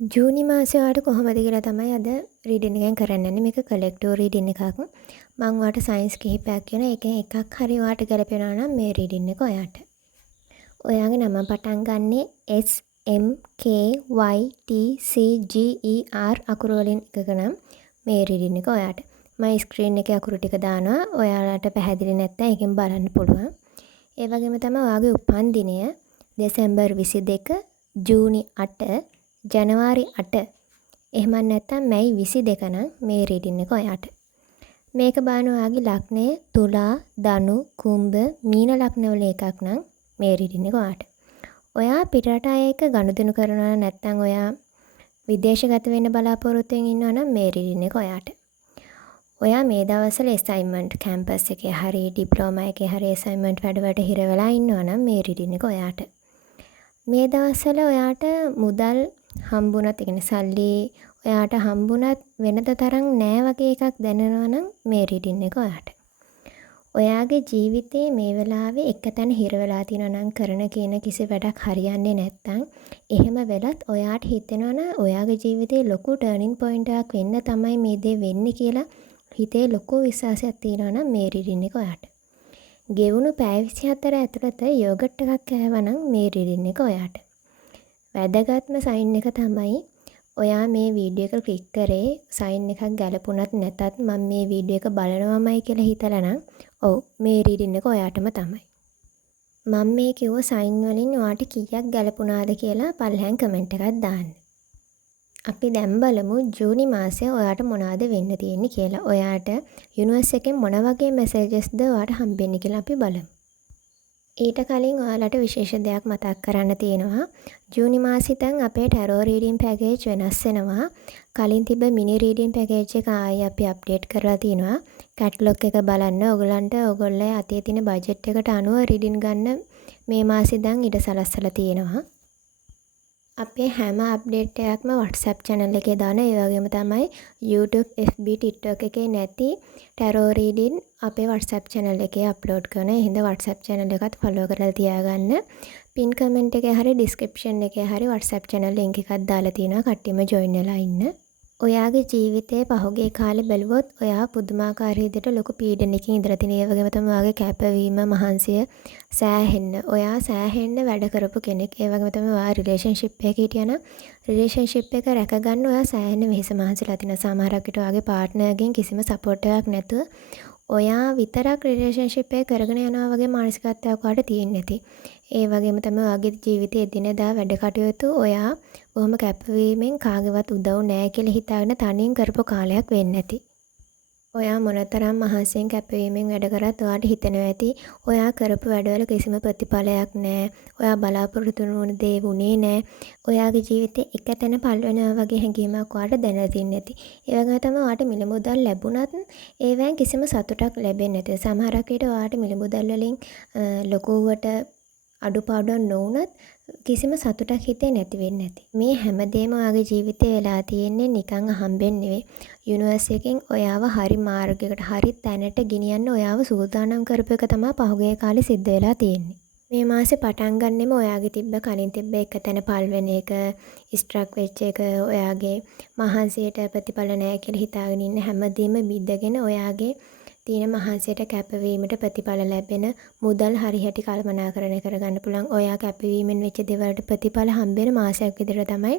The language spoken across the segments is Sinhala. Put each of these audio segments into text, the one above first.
ජූනි මාසේ ඔයාලට කොහොමද කියලා තමයි අද රීඩින් එකෙන් කරන්න යන්නේ. මේක කලෙක්ටිව් රීඩින් එකක්. මම ඔයාලට සයන්ස් කිහිපයක් කියනවා. ඒකෙන් එකක් හරි ඔයාලට ගැලපෙනවා නම් මේ රීඩින් එක ඔයාට. ඔයාගේ නම පටන් ගන්නෙ S M K Y T C G E R අකුරු වලින් එකක නම් මේ රීඩින් එක ඔයාට. මම ස්ක්‍රීන් එකේ අකුරු ටික දානවා. ඔයාලට පැහැදිලි නැත්නම් ඒකෙන් බලන්න පුළුවන්. ඒ වගේම තමයි ඔයාගේ උපන් දිනය දෙසැම්බර් 22, ජූනි 8, ජනවාරි 8. එහෙම නැත්නම් මැයි 22 නම් මේ රීඩින් එක ඔයාට. මේක බලන ඔයාගේ ලග්නය තුලා, ධනු, කුම්භ, මීන ලග්න වල එකක් නම් මේ රීඩින් එක ඔයාට. ඔයා පිටරට අය එක්ක ගනුදෙනු කරනවා නැත්නම් ඔයා විදේශගත වෙන්න බලාපොරොත්තු වෙමින් ඉන්නවා නම් මේ රීඩින් එක ඔයාට. ඔයා මේ දවස්වල ඇසයින්මන්ට් කැම්පස් එකේ හරි ඩිප්ලෝමා එකේ හරි ඇසයින්මන්ට් වැඩවලට හිර වෙලා ඉන්නවා නම් මේ රීඩින් එක ඔයාට. මේ දවස්වල ඔයාට මුදල් හම්බුණත් ඒ කියන්නේ සල්ලි ඔයාට හම්බුණත් වෙනද තරම් නෑ වගේ එකක් දැනෙනවා නම් මේ රීඩින් එක ඔයාට. ඔයාගේ ජීවිතේ මේ වෙලාවේ එක තැන හිර වෙලා තියෙනවා නම් කරන කියන කිසි වැඩක් හරියන්නේ නැත්නම් එහෙම වෙලත් ඔයාට හිතෙනවා නම් ඔයාගේ ජීවිතේ ලොකු ටර්නින් පොයින්ට් එකක් වෙන්න තමයි මේ දේ වෙන්නේ කියලා හිතේ ලොකු විශ්වාසයක් තියෙනවා නම් මේ රීඩින් එක ඔයාට. ගෙවුණු පැය 24 ඇතුළත යෝගට් එකක් කෑවා නම් මේ රීඩින් එක ඔයාට. වැදගත්ම සයින් එක තමයි ඔයා මේ වීඩියෝ එක ක්ලික් කරේ සයින් එකක් ගැලපුණත් නැතත් මම මේ වීඩියෝ එක බලනවාමයි කියලා හිතලා නම් ඔව් මේ රීඩින් එක ඔයාටම තමයි. මම මේ කිව්ව සයින් වලින් ඔයාට කීයක් ගැලපුණාද කියලා පල්ලෙහාන් කමෙන්ට් එකක් දාන්න. අපි දැන් බලමු ජූනි මාසේ ඔයාට මොනවද වෙන්න තියෙන්නේ කියලා. ඔයාට යුනිවර්ස් එකෙන් මොන වගේ මැසේජස්ද ඔයාට හම්බෙන්නේ කියලා අපි බලමු. ඊට කලින් ඔයාලට විශේෂ දෙයක් මතක් කරන්න තියෙනවා. ජූනි මාසෙ ඉඳන් අපේ ටැරෝ රීඩින් පැකේජ් වෙනස් වෙනවා. කලින් තිබ්බ මිනි රීඩින් පැකේජ් එක ආයෙ අපි අප්ඩේට් කරලා තිනවා. කැටලොග් එක බලන්න ඔයගලන්ට ඔයගොල්ලේ අතේ තියෙන බජට් එකට අනුව රීඩින් ගන්න මේ මාසෙ ඉඳන් ඉඩ සලස්සලා තියෙනවා. අපේ හැම අප්ඩේට් එකක්ම WhatsApp channel එකේ දාන ඒ වගේම තමයි YouTube, FB, TikTok එකේ නැති ටැරෝ රීඩින් අපේ WhatsApp channel එකේ අප්ලෝඩ් කරන. ඒ හින්දා WhatsApp channel එකත් follow කරලා තියාගන්න. pin comment එකේ හරි description එකේ හරි WhatsApp channel link එකක් දාලා තියෙනවා. කට්ටියම join වෙලා ඉන්න. ඔයාගේ ජීවිතේ පහුගිය කාලේ බැලුවොත් ඔයා පුදුමාකාර විදිහට ලොකු පීඩනයකින් ඉඳලා තියෙන. ඒ වගේම තමයි ඔයාගේ කැපවීම මහන්සිය සෑහෙන්න. ඔයා සෑහෙන්න වැඩ කරපු කෙනෙක්. ඒ වගේම තමයි ඔයා රිලේෂන්ෂිප් එකක හිටියනම් රිලේෂන්ෂිප් එක රැකගන්න ඔයා සෑහෙන්න වෙහෙස මහන්සිලා තියෙන. සමහරක් විට ඔයාගේ පාර්ට්නර්ගෙන් කිසිම සපෝට් එකක් නැතුව ඔයා විතරක් රිලේෂන්ෂිප් එක කරගෙන යනවා වගේ මානසිකත්වයක් ඔයාට තියෙන්නේ නැති. ඒ වගේම තමයි ඔයාගේ ජීවිතයේ එදිනෙදා වැඩ කටයුතු ඔයා බොහොම කැපවීමෙන් කාගේවත් උදව් නැහැ කියලා හිතාගෙන තනියෙන් කරපු කාලයක් වෙන්නේ නැති. ඔයා මොනතරම් මහන්සියෙන් කැපවීමෙන් වැඩ කරත් ඔයාට හිතෙනවා ඇති ඔයා කරපු වැඩවල කිසිම ප්‍රතිඵලයක් නැහැ. ඔයා බලාපොරොත්තු වුණු දේ වුණේ නැහැ. ඔයාගේ ජීවිතේ එක තැන පල් වෙනවා වගේ හැඟීමක් ඔයාට දැනලා තින්නේ නැති. ඒ වගේම තමයි ඔයාට මිල මුදල් ලැබුණත් ඒවෙන් කිසිම සතුටක් ලැබෙන්නේ නැති. සමහරක් විට ඔයාට මිල මුදල් වලින් ලොකුවට අඩුපාඩුවක් නොවුනත් කිසිම සතුටක් හිතේ නැති වෙන්නේ නැති. මේ හැමදේම ඔයාගේ ජීවිතේ වෙලා තියෙන්නේ නිකන් අහම්බෙන් නෙවෙයි. යුනිවර්ස් එකෙන් ඔයාව හරි මාර්ගයකට හරි තැනට ගෙනියන්න ඔයාව සූදානම් කරපු එක තමයි පහුගිය කාලේ සිද්ධ වෙලා තියෙන්නේ. මේ මාසේ පටන් ගන්නෙම ඔයාගේ තිබ්බ කලින් තිබ්බ එක තැන පල් වෙන එක, ස්ට්‍රක් වෙච්ච එක, ඔයාගේ මහන්සියට ප්‍රතිඵල නැහැ කියලා හිතාගෙන ඉන්න හැමදේම බිඳගෙන ඔයාගේ තියෙන මහන්සියට කැපවීමට ප්‍රතිඵල ලැබෙන මුදල් හරියට කළමනාකරණය කරගන්න පුළුවන්. ඔයා කැපවීමෙන් වෙච්ච දේවල්ට ප්‍රතිඵල හම්බෙන මාසයක් විදිහට තමයි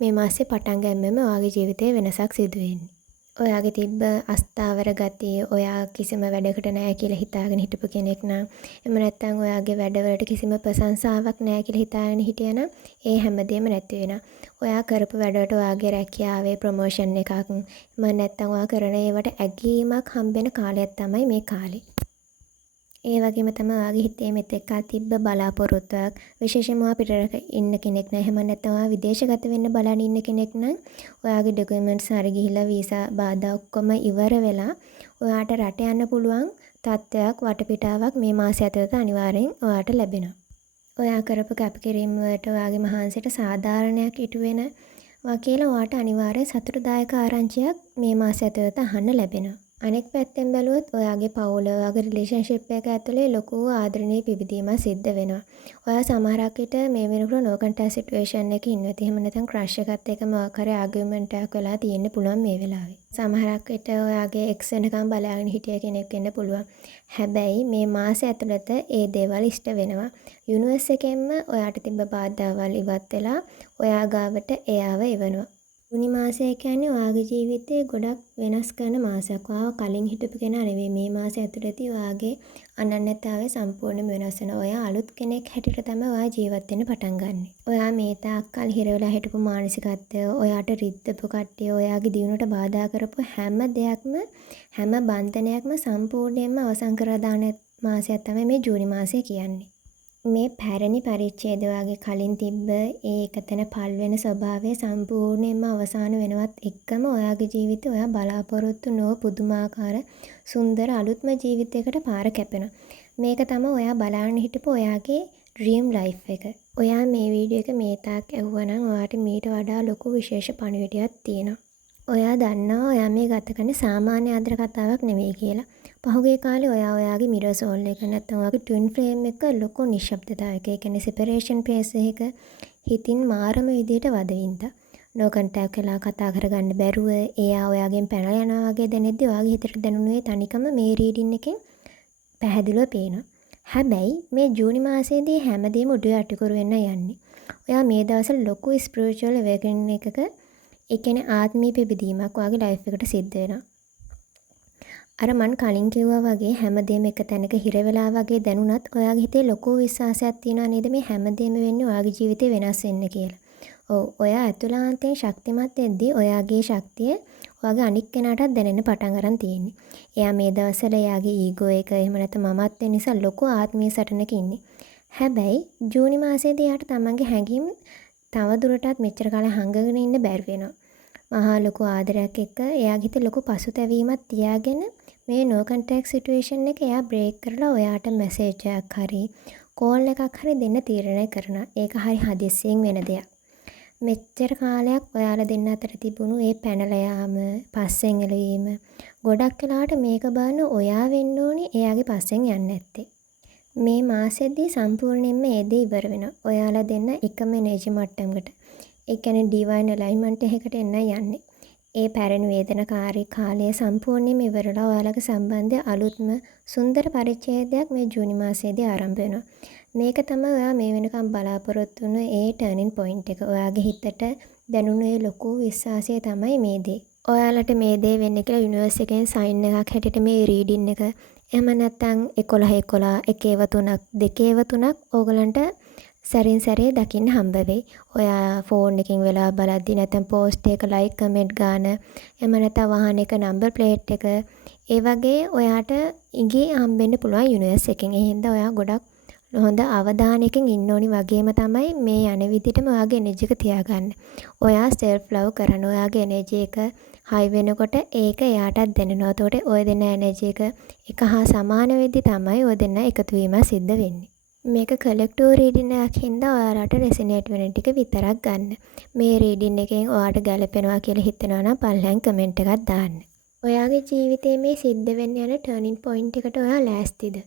මේ මාසේ පටන් ගන්නෙම ඔයාගේ ජීවිතේ වෙනසක් සිදු වෙන්නේ. ඔයාගේ තිබ්බ අස්ථාවර ගතිය ඔයා කිසිම වැඩකට නැහැ කියලා හිතාගෙන හිටපු කෙනෙක් නම් එහෙම නැත්නම් ඔයාගේ වැඩවලට කිසිම ප්‍රශංසාවක් නැහැ කියලා හිතාගෙන හිටියනම් ඒ හැමදේම නැති වෙනවා. ඔයා කරපු වැඩවලට ඔයාගේ රැකියාවේ ප්‍රොමෝෂන් එකක් එහෙම නැත්නම් ඔයා කරන ඒවට ඇගීමක් හම්බෙන කාලයක් තමයි මේ කාලේ. ඒ වගේම තමයි ඔයාගේ හිතේ මෙතෙක් කල් තිබ්බ බලාපොරොත්තුවක් විශේෂයෙන්ම ඔයා පිටරට ඉන්න කෙනෙක් නම් එහෙම නැත්නම් ඔයා විදේශගත වෙන්න බලන් ඉන්න කෙනෙක් නම් ඔයාගේ ඩොකියුමන්ට්ස් හරි ගිහිල්ලා වීසා බාධා ඔක්කොම ඉවර වෙලා ඔයාට රට යන්න පුළුවන් තත්ත්වයක් වටපිටාවක් මේ මාසය ඇතුළත අනිවාර්යෙන් ඔයාට ලැබෙනවා. ඔයා කරපු කැපකිරීම වලට ඔයාගේ මහන්සියට සාධාරණයක් ඉටු වෙනවා කියලා ඔයාට අනිවාර්යෙන් සතුටුදායක ආරංචියක් මේ මාසය ඇතුළත අහන්න ලැබෙනවා. අනෙක් පැත්තෙන් බැලුවොත් ඔයාගේ පවුල, ඔයාගේ රිලේෂන්ෂිප් එක ඇතුලේ ලොකු ආදරණීය පිබිදීමක් සිද්ධ වෙනවා. ඔයා සමහරක් විට මේ වෙනකොට නෝ කන්ටැක්ට් සිටුේෂන් එකක ඉන්නවා. එහෙම නැත්නම් ක්‍රෂ් එකත් එක්ක මොකක් හරි ආගියුමන්ට් එකක් වෙලා තියෙන්න පුළුවන් මේ වෙලාවේ. සමහරක් විට ඔයාගේ එක්ස් වෙනකම් බලාගෙන හිටිය කෙනෙක් වෙන්න පුළුවන්. හැබැයි මේ මාසය ඇතුළත ඒ දේවල් ඉෂ්ට වෙනවා. යුනිවර්ස් එකෙන්ම ඔයාට තිබ්බ බාධාවල් ඉවත් වෙලා ඔයා ගාවට එයාව එවනවා. ජූනි මාසය කියන්නේ ඔයාගේ ජීවිතේ ගොඩක් වෙනස් කරන මාසයක්. ඔයාව කලින් හිටපු කෙනා නෙවෙයි. මේ මාසය ඇතුළතදී ඔයාගේ අනන්‍යතාවය සම්පූර්ණයෙන්ම වෙනස් වෙනවා. ඔයා අලුත් කෙනෙක් හැටියට තමයි ඔයා ජීවත් වෙන්න පටන් ගන්නෙ. ඔයා මේ තාක්කල් හිර වෙලා හිටපු මානසිකත්වය, ඔයාට රිද්දපු කට්ටිය, ඔයාගේ දියුණුවට බාධා කරපු හැම දෙයක්ම, හැම බන්ධනයක්ම සම්පූර්ණයෙන්ම අවසන් කරලා දාන මාසයක් තමයි මේ ජූනි මාසය කියන්නේ. මේ පැරණි පරිච්ඡේද වගේ කලින් තිබ්බ ඒ එකතැන පල් වෙන ස්වභාවය සම්පූර්ණයෙන්ම අවසන් වෙනවත් එක්කම ඔයාගේ ජීවිතේ ඔයා බලාපොරොත්තු නොව පුදුමාකාර සුන්දර අලුත්ම ජීවිතයකට පාර කැපෙනවා. මේක තමයි ඔයා බලාගෙන හිටපු ඔයාගේ ඩ්‍රීම් ලයිෆ් එක. ඔයා මේ වීඩියෝ එක මේ තාක් ඇහුවා නම් ඔයාට මීට වඩා ලොකු විශේෂ පණිවිඩයක් තියෙනවා. ඔයා දන්නවා ඔයා මේ ගත කරන සාමාන්‍ය ආදර කතාවක් නෙවෙයි කියලා. පහුගිය කාලේ ඔයාගේ මිරර් සෝල් එක නැත්නම් ඔයාගේ ට්වින් ෆ්ලේම් එක ලොකු නිශ්ශබ්දතාවයක, ඒ කියන්නේ සෙපරේෂන් ෆේස් එක හිතින් මාරම විදියට වදින්දා. නෝ කන්ටැක්ට් වෙලා කතා කරගන්න බැරුව එයා ඔයාගෙන් පැනලා යනවා වගේ දැනෙද්දි ඔයාගේ හිතට දැනුනේ තනිකම මේ රීඩින් එකෙන් පැහැදිලිව පේනවා. හැබැයි මේ ජූනි මාසයේදී හැමදේම උඩ යටිකුරු වෙන්න යන්නේ. ඔයා මේ දවස්වල ලොකු ස්පිරිචුවල් අවේකනින් එකක, ඒ කියන්නේ ආත්මීය පිබිදීමක් ඔයාගේ ලයිෆ් එකට සිද්ධ වෙනවා. අර මන් කලින් කිව්වා වගේ හැමදේම එක තැනක හිර වෙලා වගේ දැනුණත් ඔයාගේ හිතේ ලොකු විශ්වාසයක් තියෙනවා නේද මේ හැමදේම වෙන්නේ ඔයාගේ ජීවිතේ වෙනස් වෙන්න කියලා. ඔව්, ඔයා ඇතුළාන්තයෙන් ශක්තිමත් වෙද්දී ඔයාගේ ශක්තිය ඔයාගේ අනික් කෙනාටත් දැනෙන්න පටන් ගන්න තියෙන්නේ. එයා මේ දවස්වල එයාගේ ඊගෝ එක එහෙම නැත්නම් මමත්වය නිසා ලොකු ආත්මීය සටනක ඉන්නේ. හැබැයි ජූනි මාසයේදී එයාට තමන්ගේ හැඟීම් තව දුරටත් මෙච්චර කාලෙ හංගගෙන ඉන්න බැරි වෙනවා. මහා ලොකු ආදරයක් එක්ක එයාගේ හිතේ ලොකු පසුතැවීමක් තියාගෙන මේ නෝ කන්ටැක්ට් සිටුේෂන් එක එයා බ්‍රේක් කරලා ඔයාට මැසේජ් එකක් හරි කෝල් එකක් හරි දෙන්න තීරණය කරනවා. ඒක හරි හදිස්සියෙන් වෙන දෙයක්. මෙච්චර කාලයක් ඔයාලා දෙන්න අතර තිබුණු ඒ පැනලා යාම, පස්සෙන් එළවීම ගොඩක් වෙලාවට මේක බලන ඔයා වෙන්න ඕනේ එයාගේ පස්සෙන් යන්නේ නැත්තේ. මේ මාසෙදී සම්පූර්ණයෙන්ම ඒ දේ ඉවර වෙනවා. ඔයාලා දෙන්න එකම එනර්ජි මට්ටමකට. ඒ කියන්නේ ඩිවයින් අලයින්මන්ට් එකකට එන්න යන්නේ. ඒ පැරණි වේදනාකාරී කාලය සම්පූර්ණයෙන්ම ඉවරලා ඔයාලගේ සම්බන්ධය අලුත්ම සුන්දර පරිච්ඡේදයක් මේ ජූනි මාසයේදී ආරම්භ වෙනවා. මේක තමයි ඔයා මේ වෙනකම් බලාපොරොත්තු වුණු ඒ ටර්නින් පොයින්ට් එක. ඔයාගේ හිතට දැනුණු ඒ ලොකු විශ්වාසය තමයි මේ දේ. ඔයාලට මේ දේ වෙන්නේ කියලා යුනිවර්ස් එකෙන් සයින් එකක් හැටියට මේ රීඩින් එක. එහෙම නැත්නම් 11 2 ඕගලන්ට සැරින් සැරේ දකින්න හම්බ වෙයි. ඔයා ෆෝන් එකකින් වෙලා බලද්දි නැත්නම් පෝස්ට් එක ලයික් කමෙන්ට් ගාන, එහෙම නැත්නම් වාහනයක නම්බර් ප්ලේට් එක, ඒ වගේ ඔයාට ඉඟි හම්බෙන්න පුළුවන් යුනිවර්ස් එකෙන්. ඒ හින්දා ඔයා ගොඩක් හොඳ අවධානයකින් ඉන්න ඕනි වගේම තමයි මේ යන විදිහටම ඔයාගේ එනර්ජි එක තියාගන්න. ඔයා සෙල්ෆ් ලව් කරන ඔයාගේ එනර්ජි එක හයි වෙනකොට ඒක එයාටත් දැනෙනවා. එතකොට ඔය දෙන්න එනර්ජි එක හා සමාන වෙද්දි තමයි ඔය දෙන්න එකතු වීම සිද්ධ වෙන්නේ. මේක කලෙක්ටිව් රීඩින් එකක් හින්දා ඔයාලට රෙසිනේට් වෙන ටික විතරක් ගන්න. මේ රීඩින් එකෙන් ඔයාට ගැලපෙනවා කියලා හිතනවා නම් පල්ලෙන් කමෙන්ට් එකක් දාන්න. ඔයාගේ ජීවිතේ මේ සිද්ධ වෙන්න යන ටර්නින් පොයින්ට් එකට ඔයා ලෑස්තිද?